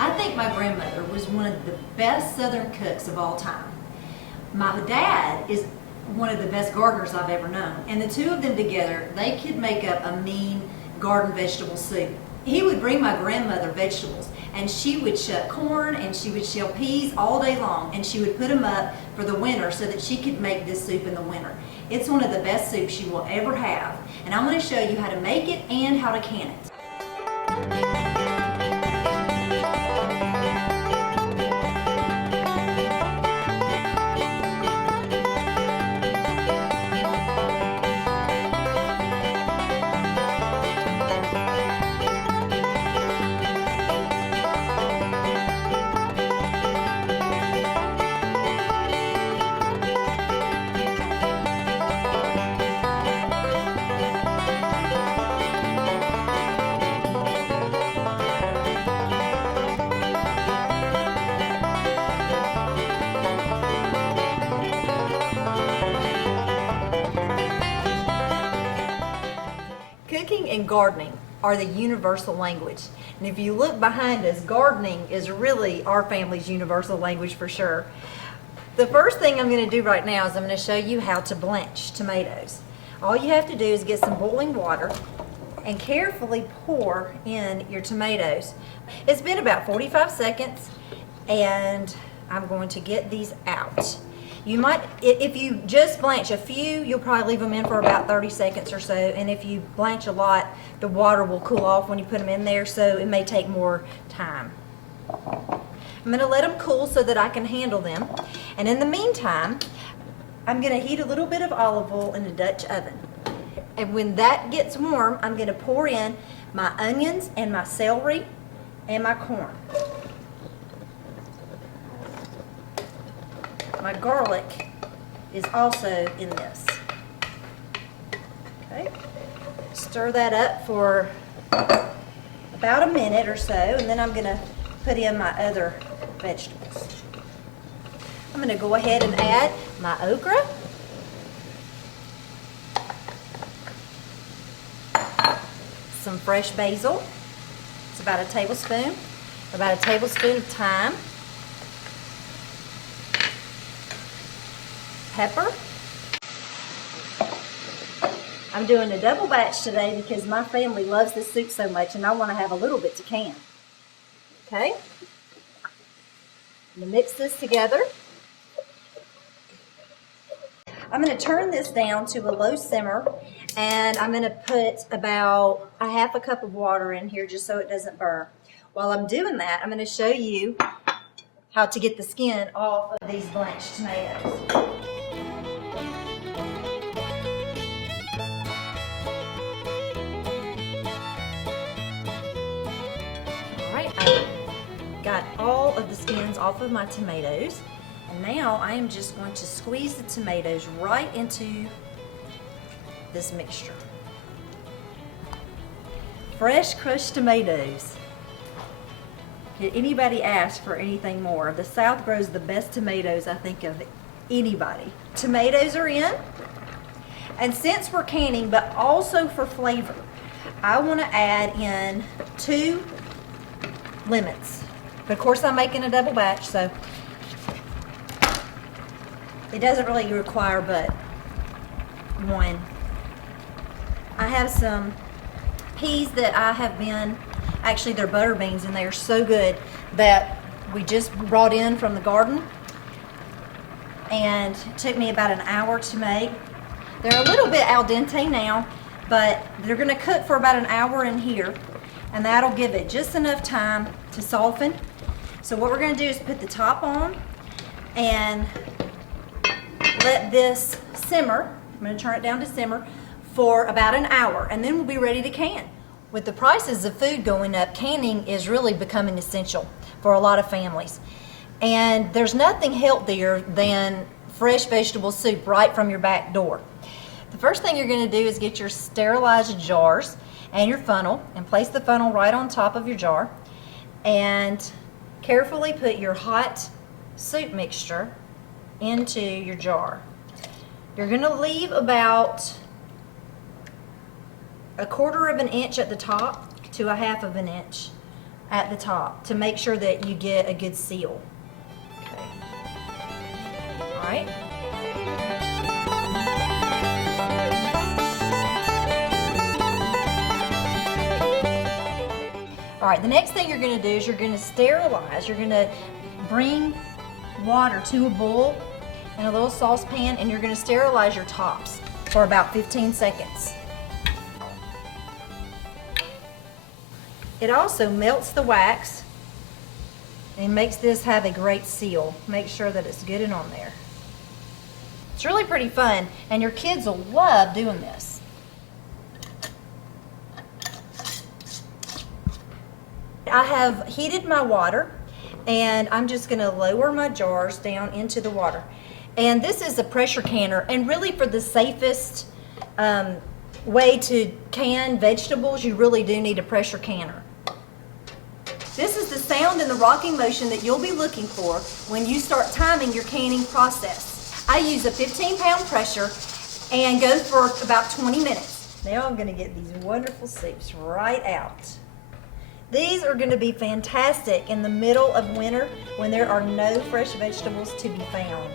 I think my grandmother was one of the best Southern cooks of all time. My dad is one of the best gardeners I've ever known, and the two of them together, they could make up a mean garden vegetable soup. He would bring my grandmother vegetables, and she would shuck corn and she would shell peas all day long, and she would put them up for the winter so that she could make this soup in the winter. It's one of the best soups you will ever have, and I'm going to show you how to make it and how to can it. Cooking and gardening are the universal language. And if you look behind us, gardening is really our family's universal language for sure. The first thing I'm going to do right now is I'm going to show you how to blanch tomatoes. All you have to do is get some boiling water and carefully pour in your tomatoes. It's been about 45 seconds and I'm going to get these out. You might, if you just blanch a few, you'll probably leave them in for about 30 seconds or so, and if you blanch a lot, the water will cool off when you put them in there, so it may take more time. I'm going to let them cool so that I can handle them, and in the meantime, I'm going to heat a little bit of olive oil in a Dutch oven. And when that gets warm, I'm going to pour in my onions and my celery and my corn. My garlic is also in this. Okay, stir that up for about a minute or so, and then I'm going to put in my other vegetables. I'm going to go ahead and add my okra, some fresh basil, it's about a tablespoon of thyme, pepper. I'm doing a double batch today because my family loves this soup so much and I want to have a little bit to can. Okay, I'm going to mix this together. I'm going to turn this down to a low simmer and I'm going to put about a half a cup of water in here just so it doesn't burn. While I'm doing that, I'm going to show you how to get the skin off of these blanched tomatoes. Got all of the skins off of my tomatoes, and now I am just going to squeeze the tomatoes right into this mixture. Fresh crushed tomatoes. Did anybody ask for anything more? The South grows the best tomatoes, I think, of anybody. Tomatoes are in, and since we're canning, but also for flavor, I want to add in 2 lemons. But of course I'm making a double batch, so it doesn't really require but 1. I have some peas that I have been, actually they're butter beans and they are so good, that we just brought in from the garden and it took me about an hour to make. They're a little bit al dente now, but they're going to cook for about an hour in here, and that'll give it just enough time to soften. So what we're going to do is put the top on and let this simmer. I'm going to turn it down to simmer for about an hour, and then we'll be ready to can. With the prices of food going up, canning is really becoming essential for a lot of families. And there's nothing healthier than fresh vegetable soup right from your back door. The first thing you're going to do is get your sterilized jars and your funnel, and place the funnel right on top of your jar, and carefully put your hot soup mixture into your jar. You're going to leave about 1/4 of an inch at the top to 1/2 of an inch at the top to make sure that you get a good seal. Okay. All right. All right, the next thing you're going to do is you're going to sterilize. You're going to bring water to a boil in a little saucepan, and you're going to sterilize your tops for about 15 seconds. It also melts the wax and makes this have a great seal. Make sure that it's good and on there. It's really pretty fun, and your kids will love doing this. I have heated my water, and I'm just going to lower my jars down into the water. And this is a pressure canner, and really for the safest way to can vegetables, you really do need a pressure canner. This is the sound and the rocking motion that you'll be looking for when you start timing your canning process. I use a 15-pound pressure and go for about 20 minutes. Now I'm going to get these wonderful soups right out. These are going to be fantastic in the middle of winter when there are no fresh vegetables to be found.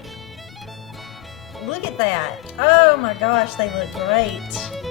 Look at that. Oh my gosh, they look great.